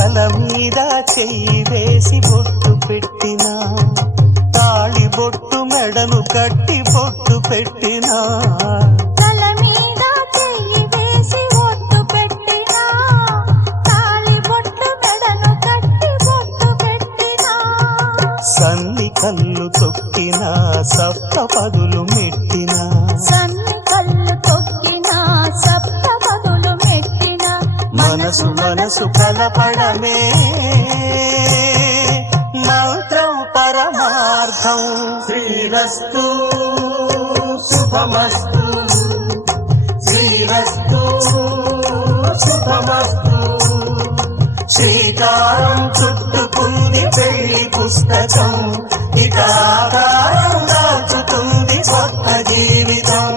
తల మీద చెయ్యి వేసి బొట్టు పెట్టినా, తాళి బొట్టు మెడను కట్టి బొట్టు పెట్టినా, తల మీద చెయ్యి వేసి బొట్టు పెట్టినా, తాళి బొట్టు మెడను కట్టి బొట్టు పెట్టినా, సన్ని కళ్ళు తొక్కినా సప్త పదులు మెట్టినా, సన్ని కళ్ళు తొక్కినా సప్త పదులు మెట్టినా, మనసు మనసు కలపడమే మంత్రం పరమార్థం. శ్రీరస్తు శుభమస్తు, శ్రీరస్తు శుభమస్తు. శ్రీకారం చుట్టుకుంది పెళ్లి పుస్తకం, ఇక ఆకారం దాచుతుంది కొత్త జీవితం.